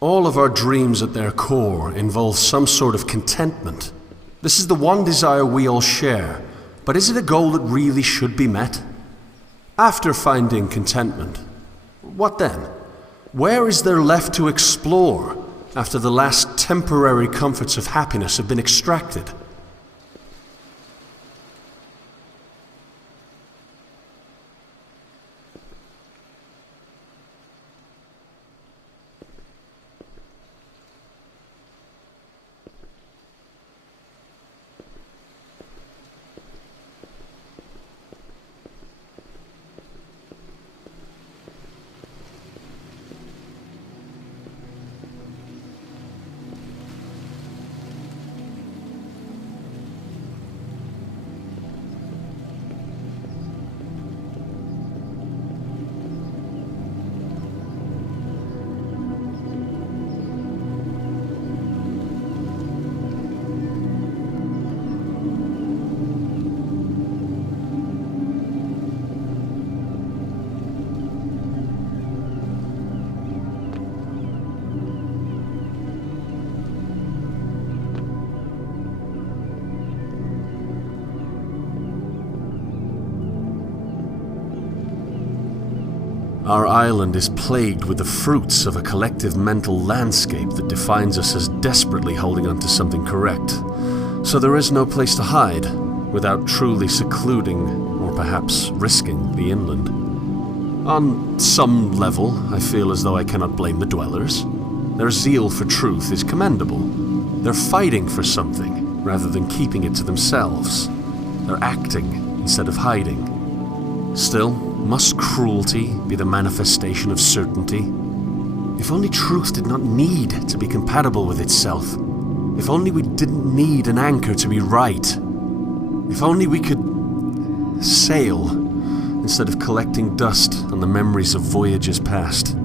All of our dreams at their core involve some sort of contentment. This is the one desire we all share, but is it a goal that really should be met? After finding contentment, what then? Where is there left to explore after the last temporary comforts of happiness have been extracted? Our island is plagued with the fruits of a collective mental landscape that defines us as desperately holding on to something correct. So there is no place to hide without truly secluding or perhaps risking the inland. On some level, I feel as though I cannot blame the dwellers. Their zeal for truth is commendable. They're fighting for something rather than keeping it to themselves. They're acting instead of hiding. Still, must cruelty be the manifestation of certainty? If only truth did not need to be compatible with itself. If only we didn't need an anchor to be right. If only we could sail instead of collecting dust on the memories of voyages past.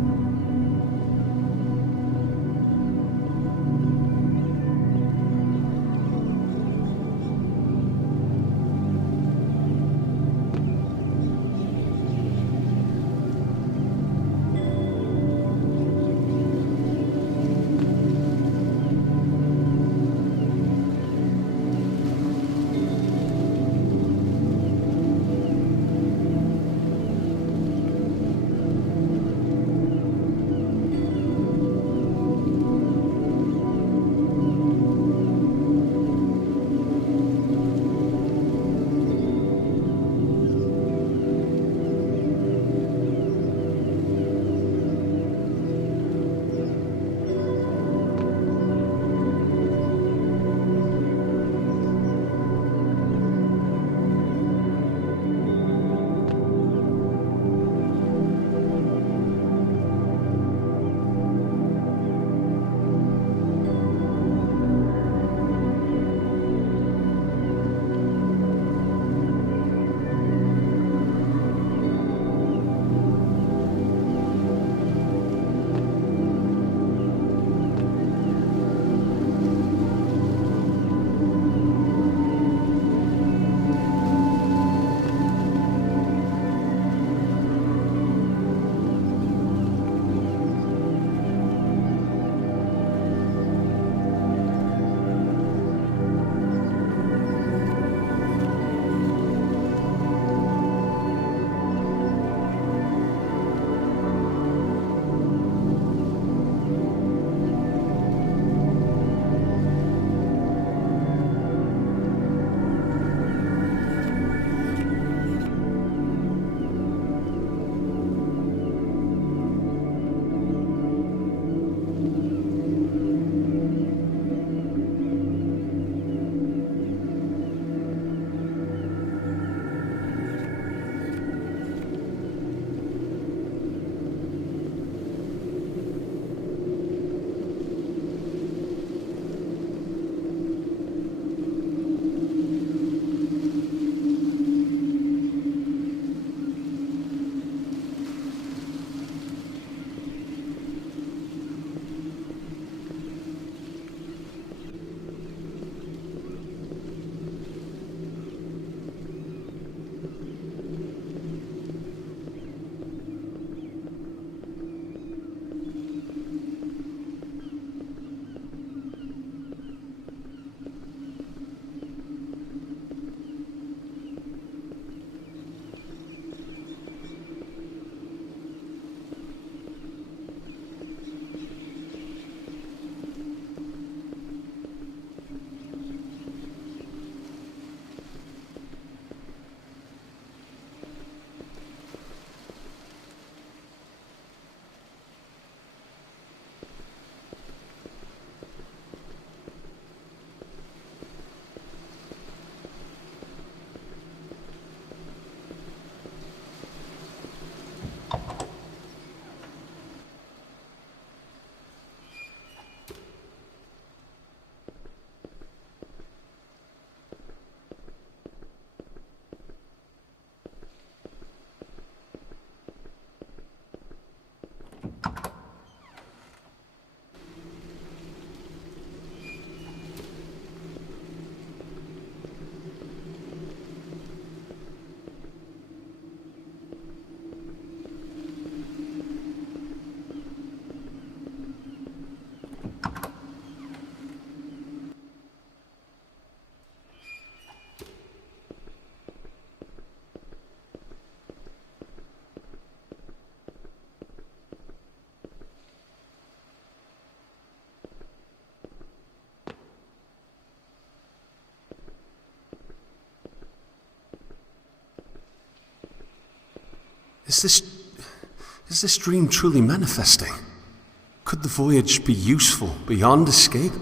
Is this dream truly manifesting? Could the voyage be useful beyond escape?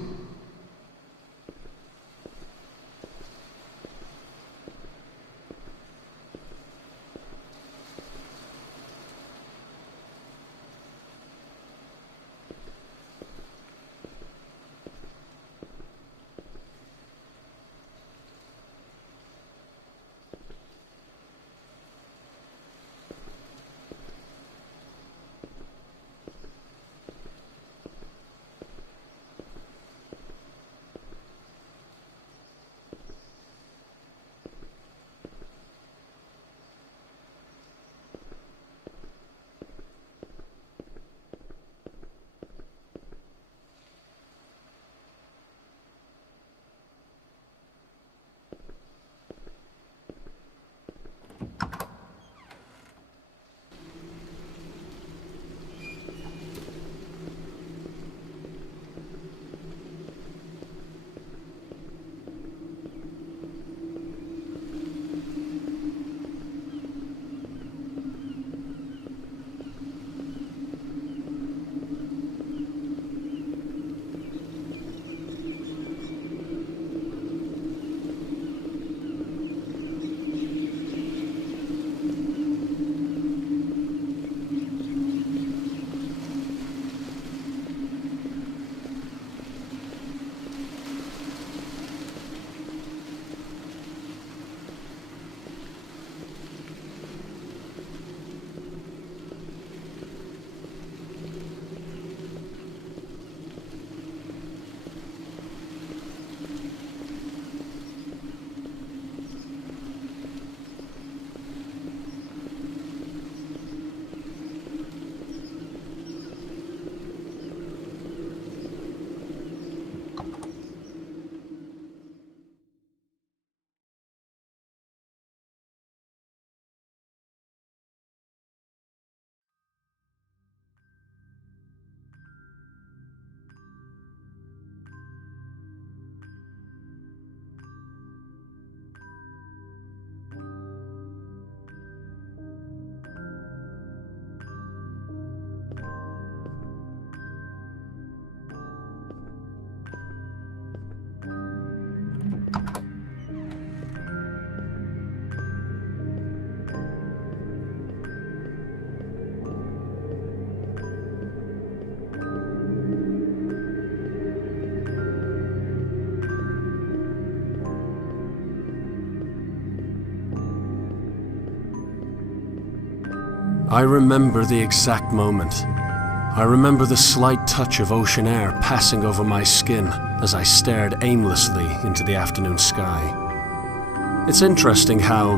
I remember the exact moment. I remember the slight touch of ocean air passing over my skin as I stared aimlessly into the afternoon sky. It's interesting how,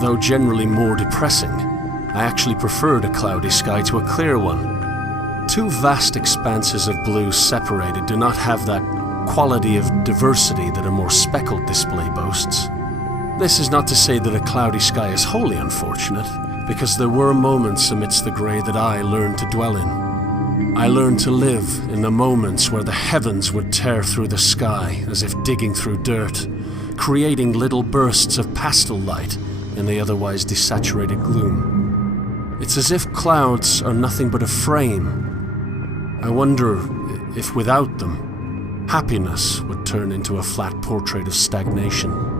though generally more depressing, I actually preferred a cloudy sky to a clear one. Two vast expanses of blue separated do not have that quality of diversity that a more speckled display boasts. This is not to say that a cloudy sky is wholly unfortunate, because there were moments amidst the grey that I learned to dwell in. I learned to live in the moments where the heavens would tear through the sky as if digging through dirt, creating little bursts of pastel light in the otherwise desaturated gloom. It's as if clouds are nothing but a frame. I wonder if without them, happiness would turn into a flat portrait of stagnation.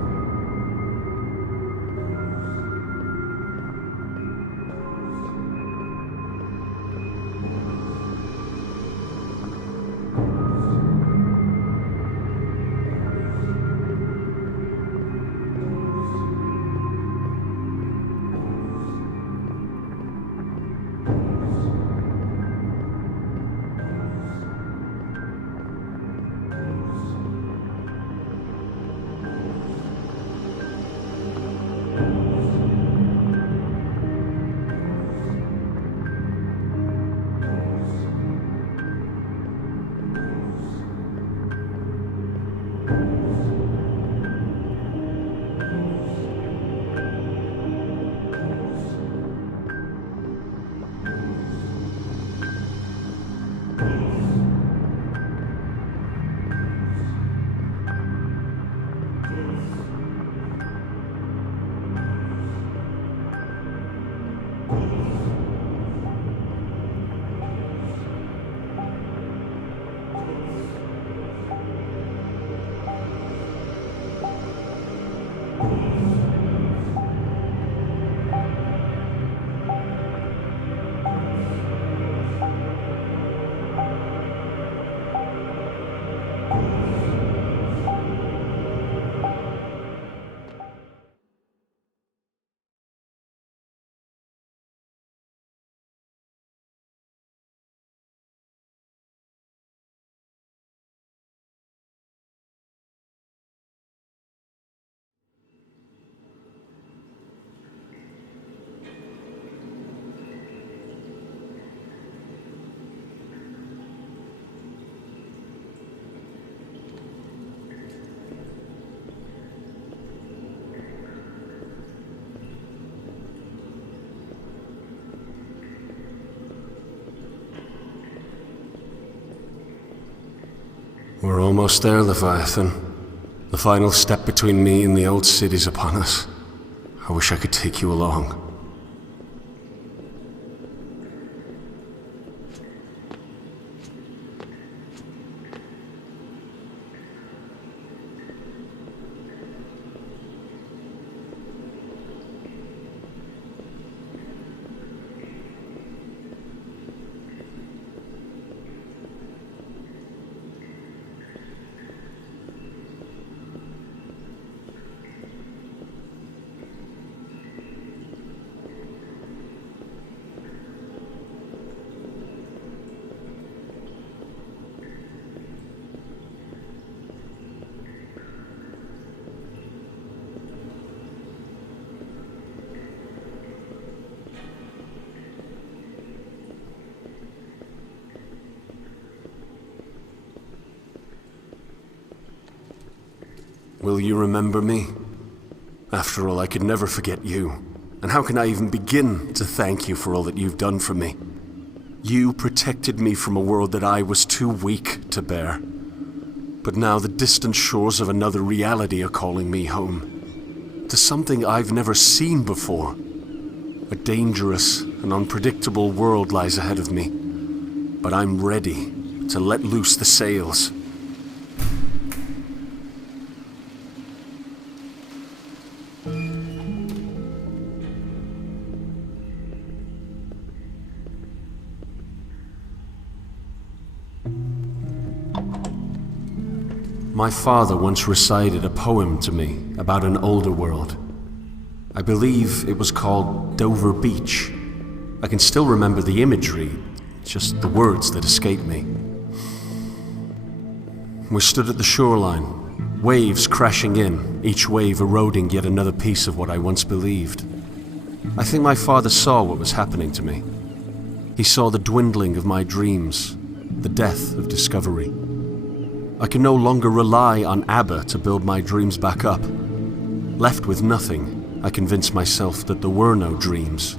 We're almost there, Leviathan. The final step between me and the old city's upon us. I wish I could take you along. Will you remember me? After all, I could never forget you. And how can I even begin to thank you for all that you've done for me? You protected me from a world that I was too weak to bear. But now the distant shores of another reality are calling me home. To something I've never seen before. A dangerous and unpredictable world lies ahead of me. But I'm ready to let loose the sails. My father once recited a poem to me about an older world. I believe it was called Dover Beach. I can still remember the imagery, just the words that escape me. We stood at the shoreline, waves crashing in, each wave eroding yet another piece of what I once believed. I think my father saw what was happening to me. He saw the dwindling of my dreams, the death of discovery. I can no longer rely on ABBA to build my dreams back up. Left with nothing, I convinced myself that there were no dreams.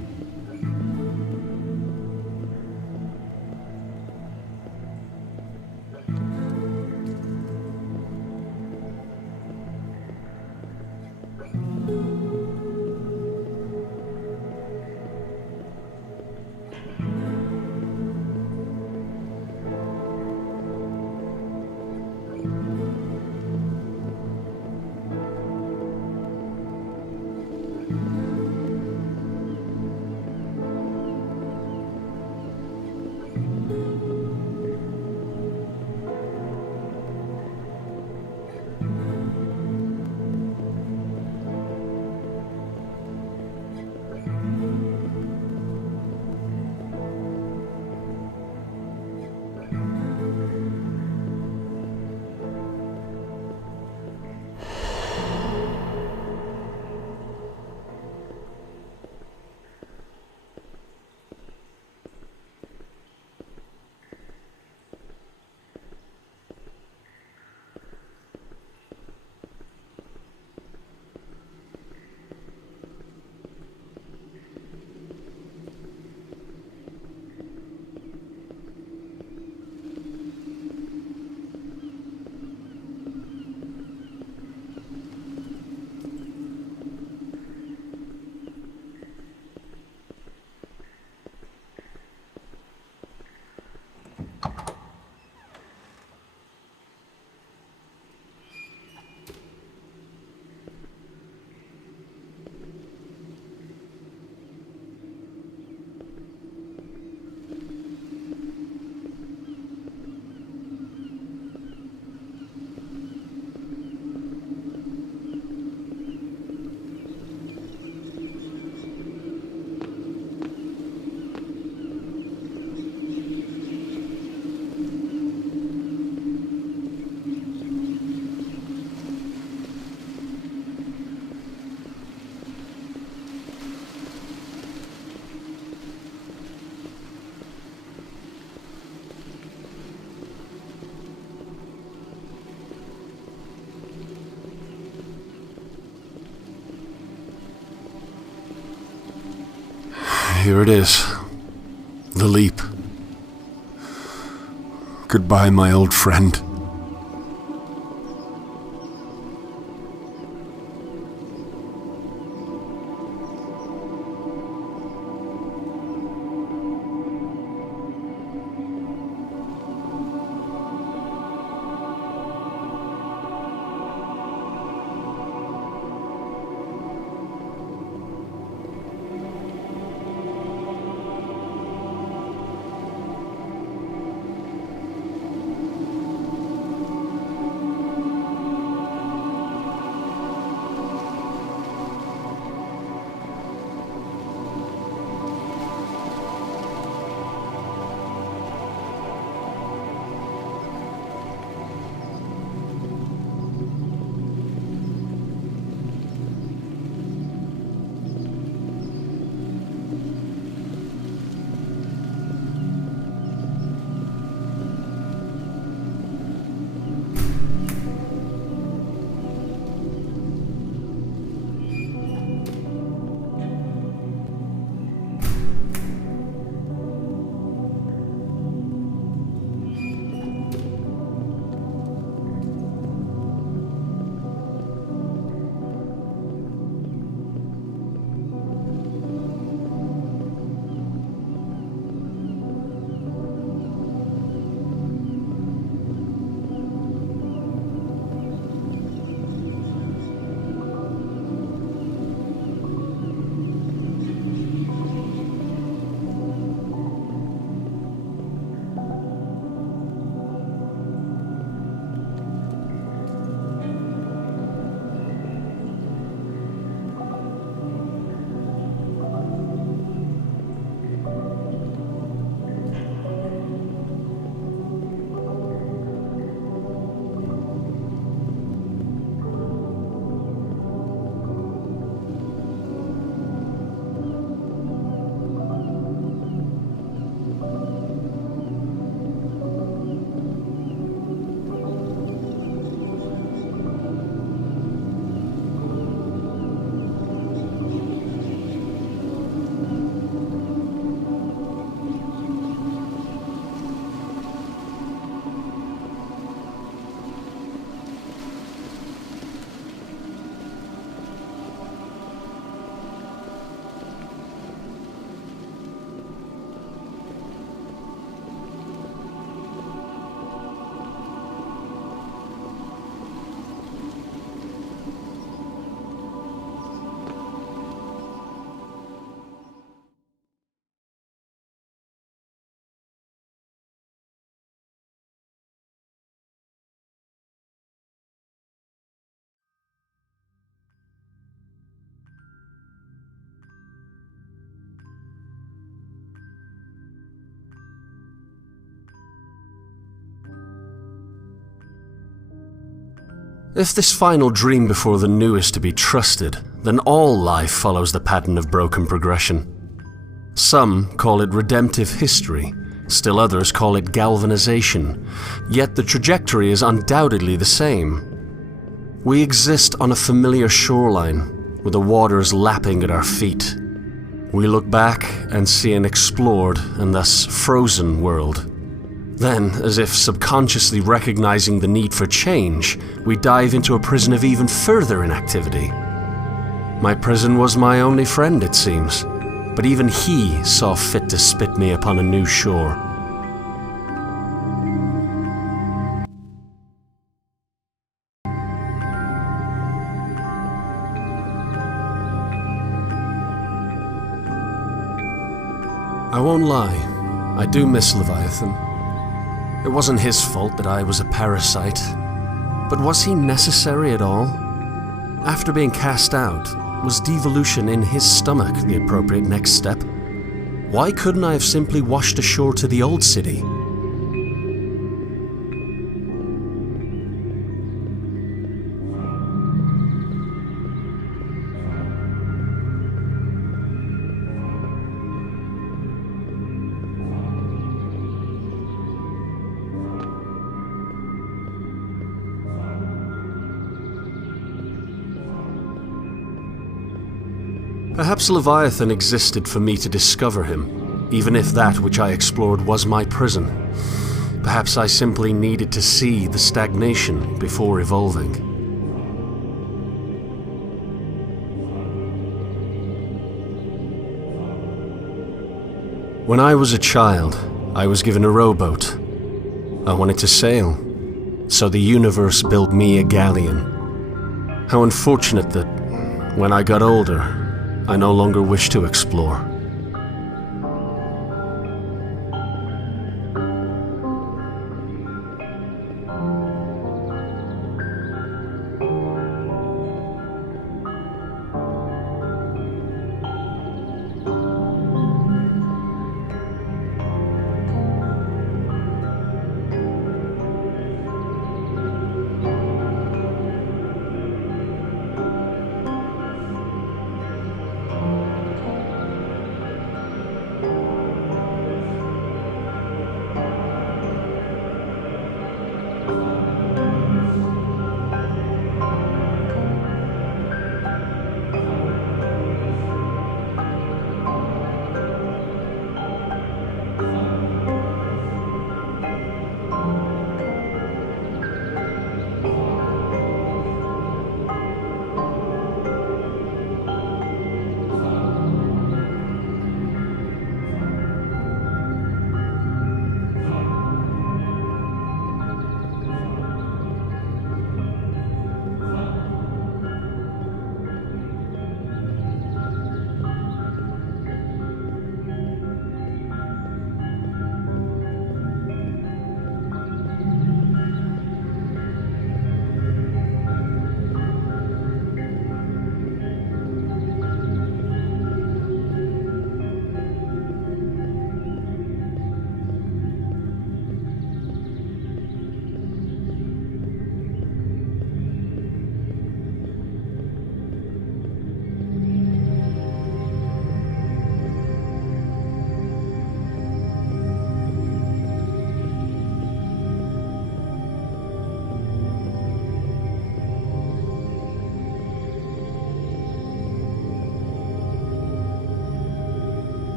Here it is. The leap. Goodbye, my old friend. If this final dream before the new is to be trusted, then all life follows the pattern of broken progression. Some call it redemptive history, still others call it galvanization, yet the trajectory is undoubtedly the same. We exist on a familiar shoreline, with the waters lapping at our feet. We look back and see an explored and thus frozen world. Then, as if subconsciously recognizing the need for change, we dive into a prison of even further inactivity. My prison was my only friend, it seems, but even he saw fit to spit me upon a new shore. I won't lie, I do miss Leviathan. It wasn't his fault that I was a parasite, but was he necessary at all? After being cast out, was devolution in his stomach the appropriate next step? Why couldn't I have simply washed ashore to the old city? Perhaps Leviathan existed for me to discover him, even if that which I explored was my prison. Perhaps I simply needed to see the stagnation before evolving. When I was a child, I was given a rowboat. I wanted to sail, so the universe built me a galleon. How unfortunate that, when I got older, I no longer wish to explore.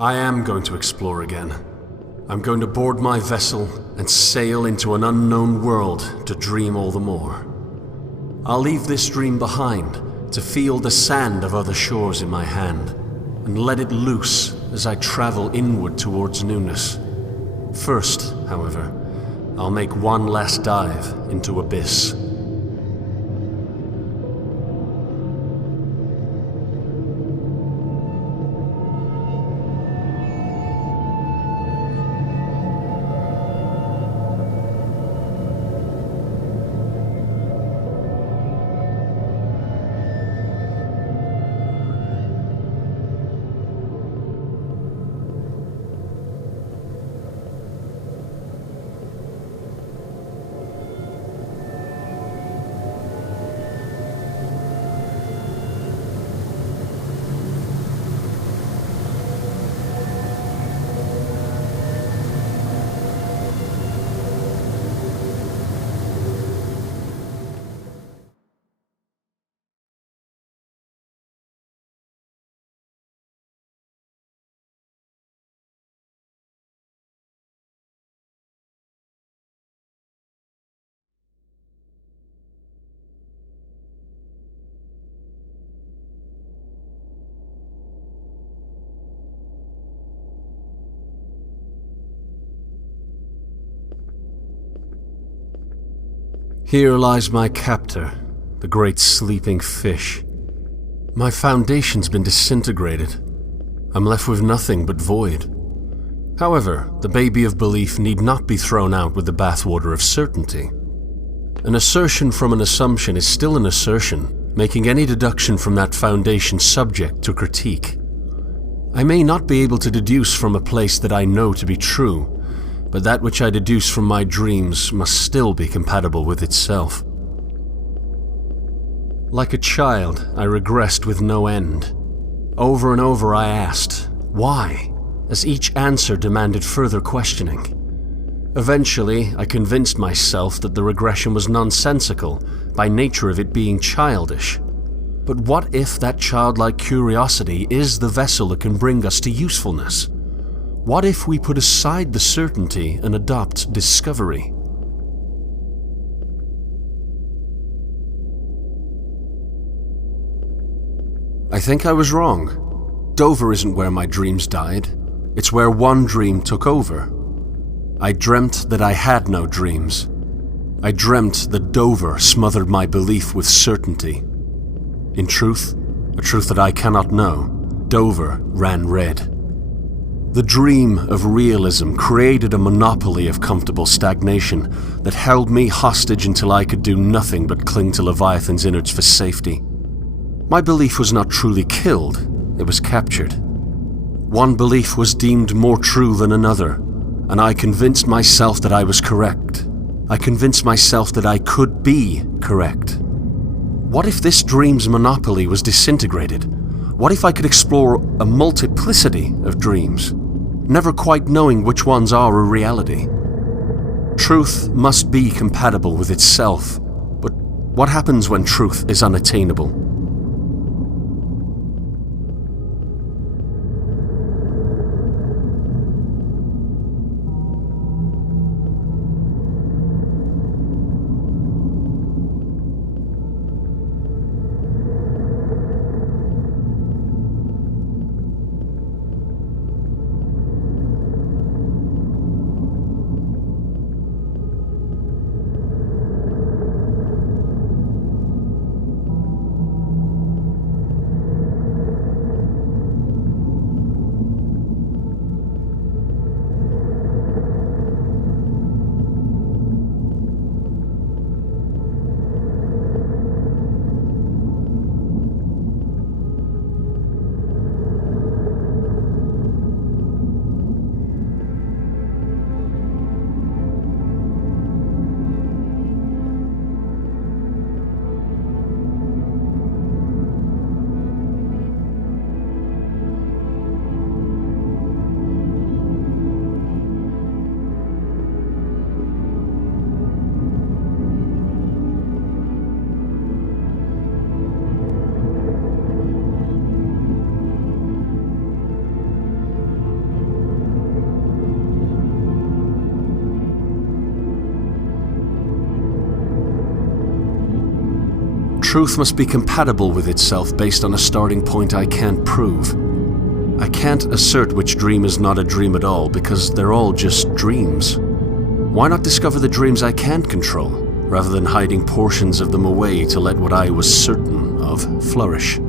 I am going to explore again. I'm going to board my vessel and sail into an unknown world to dream all the more. I'll leave this dream behind to feel the sand of other shores in my hand and let it loose as I travel inward towards newness. First, however, I'll make one last dive into abyss. Here lies my captor, the great sleeping fish. My foundation's been disintegrated. I'm left with nothing but void. However, the baby of belief need not be thrown out with the bathwater of certainty. An assertion from an assumption is still an assertion, making any deduction from that foundation subject to critique. I may not be able to deduce from a place that I know to be true, but that which I deduce from my dreams must still be compatible with itself. Like a child, I regressed with no end. Over and over I asked, why? As each answer demanded further questioning. Eventually, I convinced myself that the regression was nonsensical, by nature of it being childish. But what if that childlike curiosity is the vessel that can bring us to usefulness? What if we put aside the certainty and adopt discovery? I think I was wrong. Dover isn't where my dreams died. It's where one dream took over. I dreamt that I had no dreams. I dreamt that Dover smothered my belief with certainty. In truth, a truth that I cannot know, Dover ran red. The dream of realism created a monopoly of comfortable stagnation that held me hostage until I could do nothing but cling to Leviathan's innards for safety. My belief was not truly killed, it was captured. One belief was deemed more true than another, and I convinced myself that I was correct. I convinced myself that I could be correct. What if this dream's monopoly was disintegrated? What if I could explore a multiplicity of dreams, never quite knowing which ones are a reality? Truth must be compatible with itself, but what happens when truth is unattainable? Truth must be compatible with itself based on a starting point I can't prove. I can't assert which dream is not a dream at all because they're all just dreams. Why not discover the dreams I can't control, rather than hiding portions of them away to let what I was certain of flourish?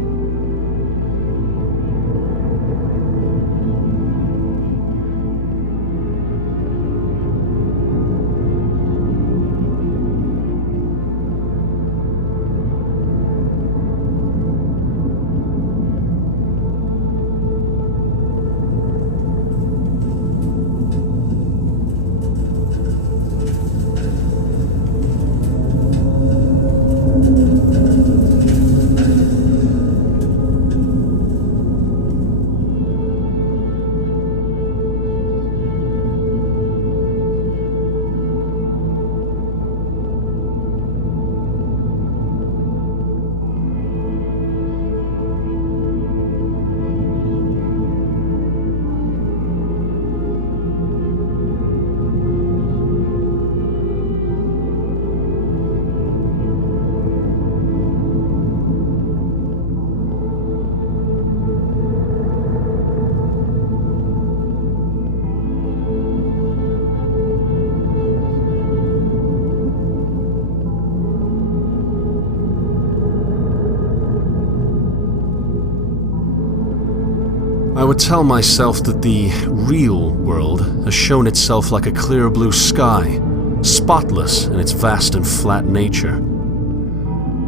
I would tell myself that the real world has shown itself like a clear blue sky, spotless in its vast and flat nature.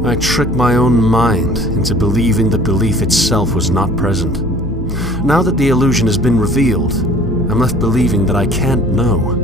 I tricked my own mind into believing that belief itself was not present. Now that the illusion has been revealed, I'm left believing that I can't know.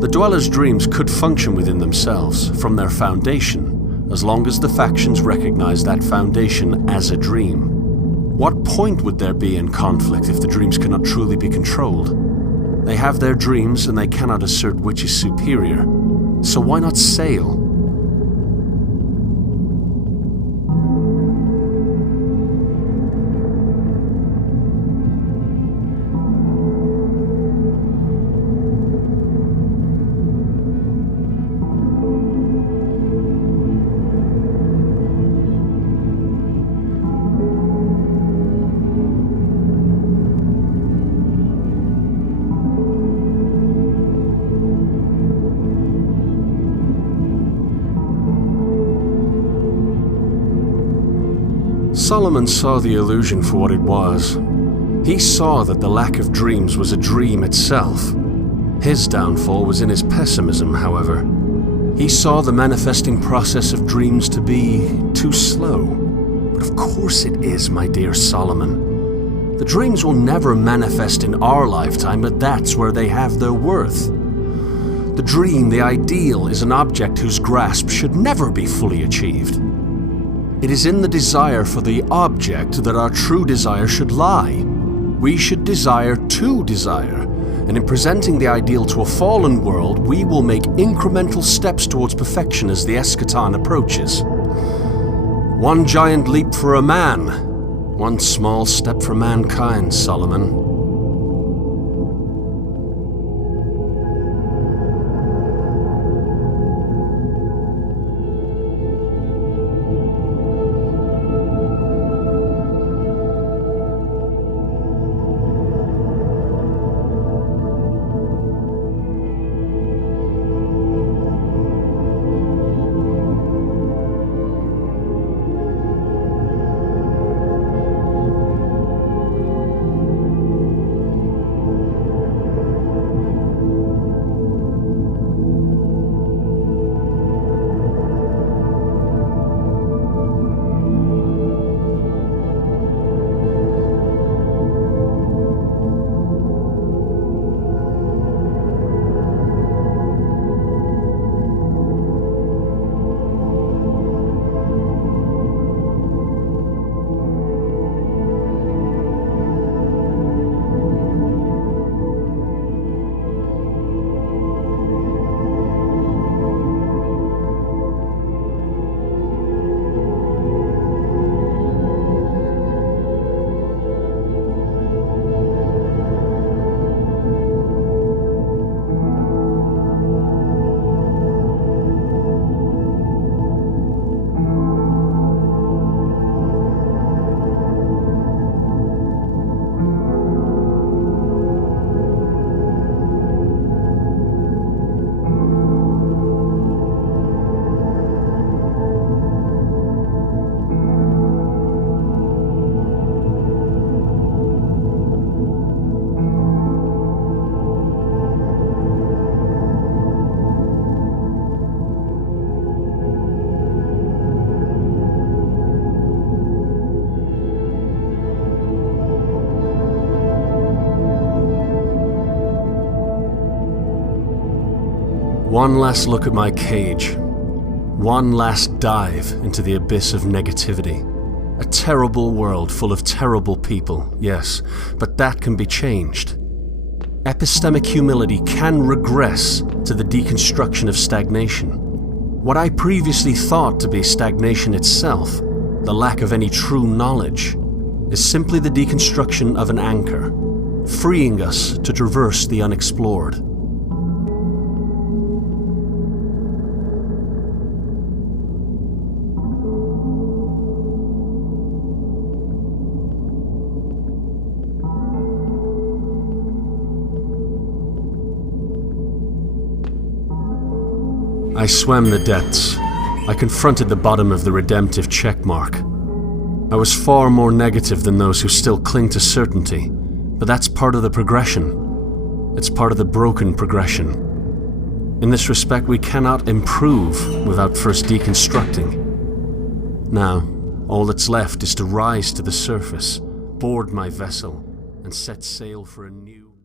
The Dweller's dreams could function within themselves, from their foundation, as long as the factions recognize that foundation as a dream. What point would there be in conflict if the dreams cannot truly be controlled? They have their dreams and they cannot assert which is superior. So why not sail? Solomon saw the illusion for what it was. He saw that the lack of dreams was a dream itself. His downfall was in his pessimism, however. He saw the manifesting process of dreams to be too slow. But of course it is, my dear Solomon. The dreams will never manifest in our lifetime, but that's where they have their worth. The dream, the ideal, is an object whose grasp should never be fully achieved. It is in the desire for the object that our true desire should lie. We should desire to desire, and in presenting the ideal to a fallen world, we will make incremental steps towards perfection as the eschaton approaches. One giant leap for a man, one small step for mankind, Solomon. One last look at my cage. One last dive into the abyss of negativity. A terrible world full of terrible people, yes, but that can be changed. Epistemic humility can regress to the deconstruction of stagnation. What I previously thought to be stagnation itself, the lack of any true knowledge, is simply the deconstruction of an anchor, freeing us to traverse the unexplored. I swam the depths. I confronted the bottom of the redemptive checkmark. I was far more negative than those who still cling to certainty, but that's part of the progression. It's part of the broken progression. In this respect, we cannot improve without first deconstructing. Now, all that's left is to rise to the surface, board my vessel, and set sail for a new...